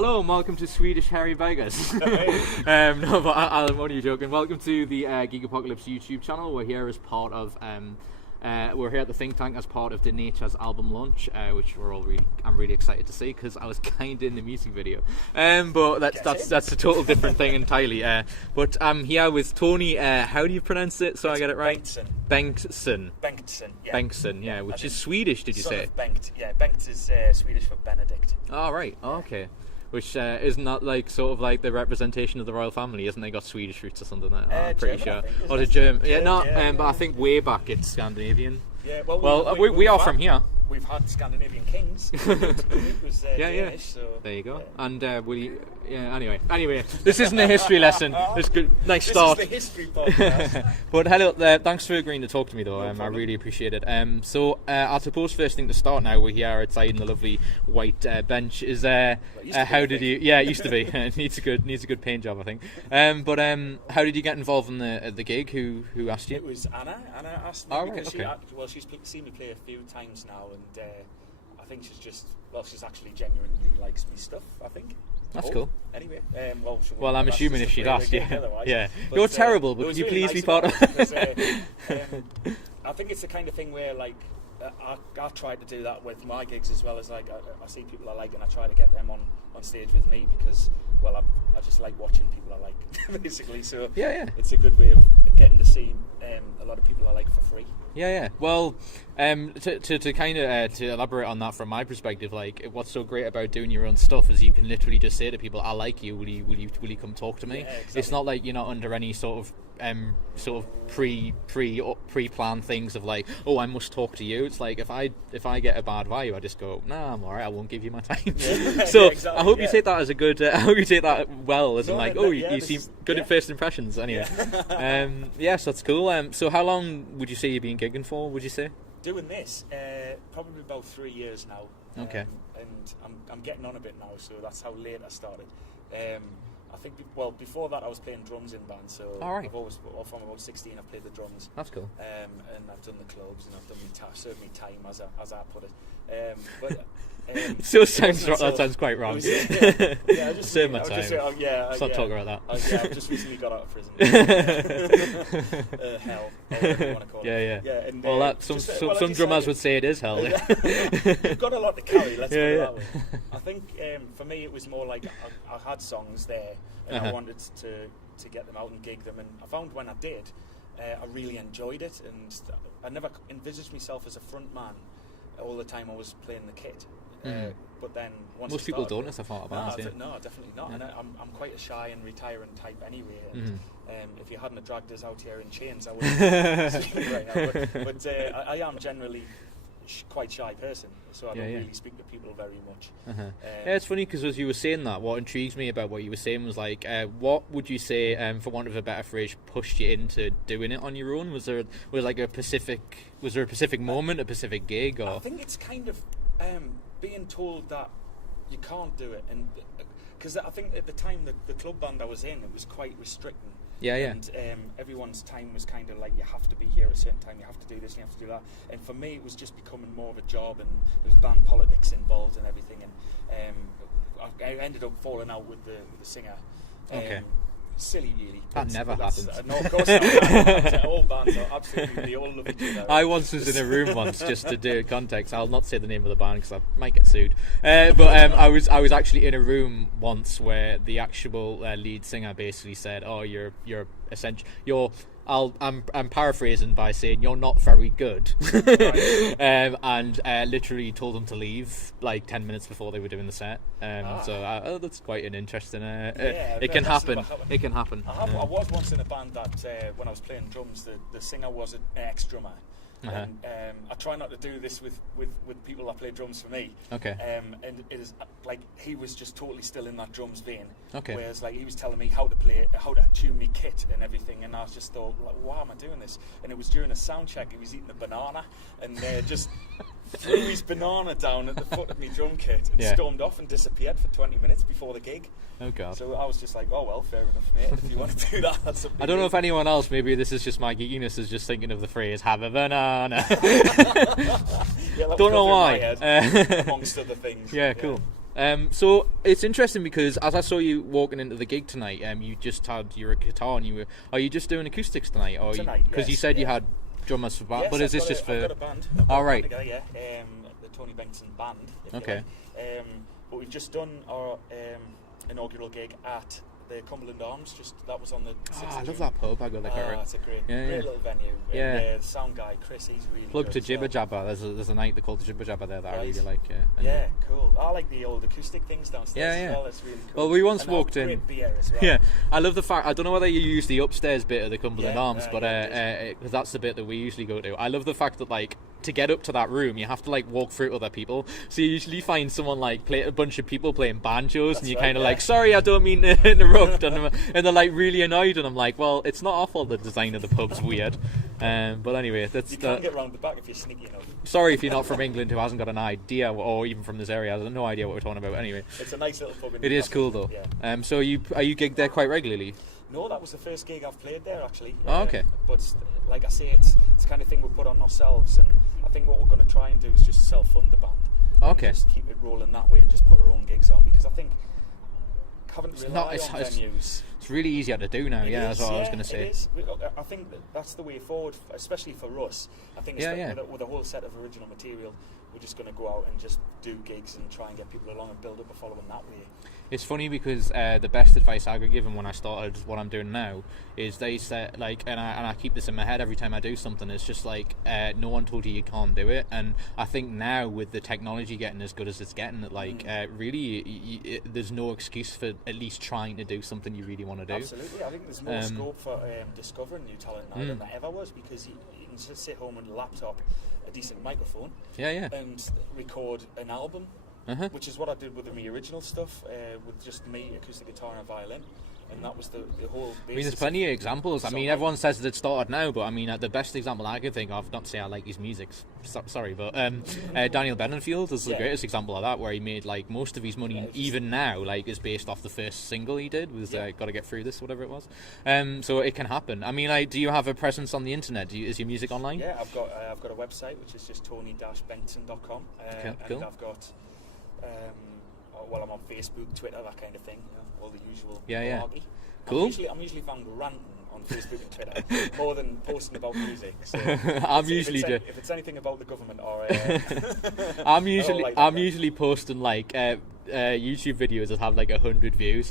Hello and welcome to Swedish Harry Beggars. No, but I'm only joking. Welcome to the Geek Apocalypse YouTube channel. We're here as part of we're here at the think tank as part of the Nature's album launch, which I'm really excited to see because I was kind of in the music video. But that's a total different thing entirely. But I'm here with Tony. How do you pronounce it? So I get it right. Bengstsson. Bengstsson, yeah, which is Swedish. Did you say? Bengt. Yeah, Bengt is Swedish for Benedict. Oh right. Oh, okay. Which isn't that like sort of like the representation of the royal family? Isn't they got Swedish roots or something? I'm pretty sure. Or the German? Yeah, no. But I think way back it's Scandinavian. Yeah. Well, we are from here. We've had Scandinavian kings. It was Danish, so there you go. And anyway, this isn't a history lesson. This good, nice start. This is the history podcast. But hello, thanks for agreeing to talk to me though. I really appreciate it. So I suppose first thing to start now, we're here outside in the lovely white bench. Is how did you? Yeah, it used to be. It needs a good paint job, I think. But how did you get involved in the gig? Who asked you? It was Anna. Anna asked me because she's seen me play a few times now. And I think she's actually genuinely likes me stuff, I think. That's cool. Anyway, I'm assuming if she'd asked, yeah. You're terrible, but could you please be part of it? I think it's the kind of thing where, like, I've tried to do that with my gigs as well as, like, I see people I like and I try to get them on stage with me because, well, I just like watching people I like, basically. So it's a good way of getting to see a lot of people I like for free. Yeah. Well, to kind of to elaborate on that from my perspective, like what's so great about doing your own stuff is you can literally just say to people, "I like you. Will you come talk to me?" Yeah, exactly. It's not like you're not under any sort of pre-planned things of like, "Oh, I must talk to you." It's like if I get a bad vibe, I just go, "Nah, I'm alright. I won't give you my time." Yeah. So exactly, I hope you take that as a good. I hope you take that well, as in like, you seem good at first impressions. Anyway, yes, that's cool. So how long would you say you've been gigging for? Would you say? Doing this, probably about 3 years now. Okay. And I'm getting on a bit now, so that's how late I started. I think, before that I was playing drums in bands, so I've always, from about 16 I've played the drums. That's cool. And I've done the clubs and I've done served me time, as I put it. But that sounds quite wrong. I just serve my time. Stop talking about that. I've just recently got out of prison. Hell, whatever you want to call it. Yeah. And, well, some drummers would say it is hell. You've got a lot to carry. Let's put it that way. I think for me it was more like I had songs there and I wanted to get them out and gig them, and I found when I did, I really enjoyed it, and I never envisaged myself as a front man all the time I was playing the kit. But then once most people don't as a part of bands. No, definitely not. And I'm quite a shy and retiring type anyway. And if you hadn't dragged us out here in chains, I wouldn't speak right now. But I am generally quite shy person, so I don't really speak to people very much. It's funny because as you were saying that, what intrigues me about what you were saying was like, what would you say, for want of a better phrase, pushed you into doing it on your own? Was there a specific moment, a specific gig, or? I think it's kind of being told that you can't do it, and because I think at the time the club band I was in, it was quite restricting. And everyone's time was kind of like, you have to be here at a certain time, you have to do this, and you have to do that. And for me, it was just becoming more of a job, and there was band politics involved and everything. And I ended up falling out with the singer. Silly, really. That never happened. No, of course not. All bands are absolutely, they all love each other. I once was in a room once, just to do context. I'll not say the name of the band because I might get sued. But I was actually in a room once where the actual lead singer basically said, "Oh, you're I'm paraphrasing by saying you're not very good," and literally told them to leave like 10 minutes before they were doing the set. So that's quite an interesting. It can happen. It can happen. I was once in a band that when I was playing drums, the singer was an ex-drummer. And I try not to do this with people that play drums for me. And it is like he was just totally still in that drums vein. Whereas like he was telling me how to tune me kit and everything, and I just thought, like, why am I doing this? And it was during a sound check. He was eating a banana and just threw his banana down at the foot of my drum kit and stormed off and disappeared for 20 minutes before the gig. Oh God! So I was just like, oh well, fair enough, mate. If you want to do that, that's I don't know if anyone else, maybe this is just my geekiness, is just thinking of the phrase "have a banana." Don't know why. amongst other things. Yeah, cool. So it's interesting because as I saw you walking into the gig tonight, you just had your guitar and are you just doing acoustics tonight? Or tonight, because you said you had drummers for band, but is this just for? I've got a band. All right. The Tony Bengstsson band. Okay. But we've just done our inaugural gig at the Cumberland Arms. That was on the 6th of I love June. that pub. I go there quite right. It's a great little venue. Yeah. And, the sound guy Chris, he's really Plug good to Jibber Jabber. There's a night they call the Jibber Jabber there that I really like. Yeah, cool. I like the old acoustic things downstairs as well. It's really cool. Well, we once walked in. Great beer as well. Yeah, I love the fact. I don't know whether you use the upstairs bit of the Cumberland Arms, but because that's the bit that we usually go to. I love the fact that to get up to that room, you have to walk through other people. So you usually find someone play a bunch of people playing banjos, and you're kind of sorry, I don't mean to interrupt, and they're really annoyed, and I'm like, well, it's not our fault. The design of the pub's weird. But anyway, you can't get round the back if you're sneaky enough. Sorry if you're not from England who hasn't got an idea, or even from this area, has no idea what we're talking about. Anyway, it's a nice little pub. It is cool though. Yeah. So are you gigged there quite regularly? No, that was the first gig I've played there actually. Oh, okay. But like I say, it's the kind of thing we put on ourselves, and I think what we're going to try and do is just self-fund the band. Okay. Just keep it rolling that way and just put our own gigs on, because I think having to rely on venues. It's really easier to do now. That's what I was going to say. It is. I think that's the way forward, especially for us. I think with a whole set of original material, we're just going to go out and just do gigs and try and get people along and build up a following that way. It's funny because the best advice I got given when I started what I'm doing now is they said and I keep this in my head every time I do something. It's just no one told you can't do it, and I think now with the technology getting as good as it's getting, really there's no excuse for at least trying to do something you really want to do. Absolutely, I think there's more scope for discovering new talent now than there ever was, because you can just sit home with a laptop, a decent microphone, and record an album. Which is what I did with my original stuff, with just me, acoustic guitar and a violin, and that was the whole basis. I mean, there's plenty of examples. I mean, everyone says that it started now, but I mean, the best example I can think of, not to say I like his music, sorry, but Daniel Bedingfield is the greatest example of that, where he made most of his money, even now, is based off the first single he did, was Got to Get Through This, whatever it was. So it can happen. I mean, do you have a presence on the internet? Is your music online? Yeah, I've got a website, which is just tony-bengstsson.com, cool. And I've got I'm on Facebook, Twitter, that kind of thing, all the usual malarkey. Cool. I'm usually found ranting on Facebook and Twitter more than posting about music. So if it's anything about the government or I'm usually posting YouTube videos that have 100 views.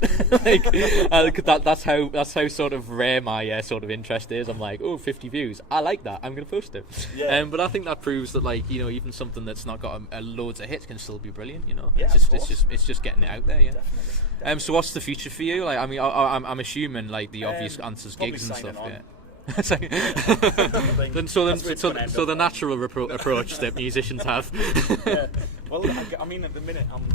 That's how sort of rare my sort of interest is. I'm 50 views. I like that. I'm gonna post it. Yeah. But I think that proves that even something that's not got loads of hits can still be brilliant. Yeah, it's just getting it out there. Yeah. Definitely. So what's the future for you? I'm assuming the obvious answers, gigs and stuff. On. Yeah. So the natural approach that musicians have. Yeah. Well, I mean, at the minute I'm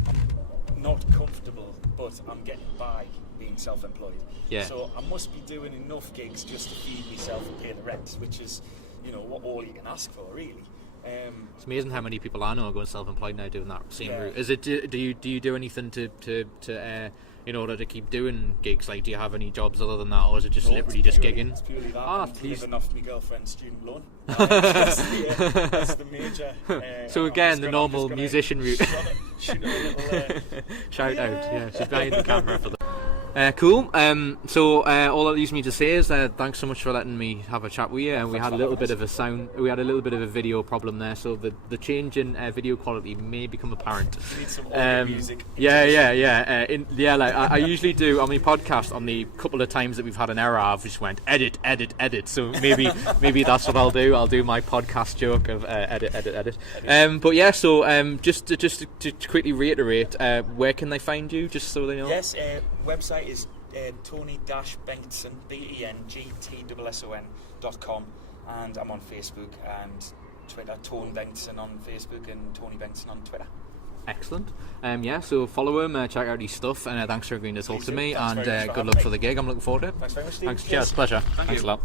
not comfortable, but I'm getting by being self-employed. Yeah. So I must be doing enough gigs just to feed myself and pay the rent, which is, what all you can ask for, really. It's amazing how many people I know are going self-employed now doing that same route. Is it? Do you do anything to in order to keep doing gigs? Do you have any jobs other than that, or is it just literally just gigging? It's purely that. Living off my girlfriend's student loan. That's the major. So again, the normal musician route. Shoot a little. Shout out! She's behind the camera for the. Cool. So all that leaves me to say is thanks so much for letting me have a chat with you. And we had a little bit of a video problem there, so the change in video quality may become apparent. You need some audio music. I usually do on my podcast. On the couple of times that we've had an error, I've just went edit. So maybe that's what I'll do. I'll do my podcast joke of edit. But yeah. So just to quickly reiterate, where can they find you? Just so they know. Yes. Website is Tony-Bengstsson, BENGTSSON.com, and I'm on Facebook and Twitter, Tone Bengstsson on Facebook and Tony Bengstsson on Twitter. Excellent. So follow him, check out his stuff, and thanks for agreeing to talk to me, and good luck for the gig. I'm looking forward to it. Thanks very much, Steve. Thanks. Cheers. Pleasure. Thanks a lot.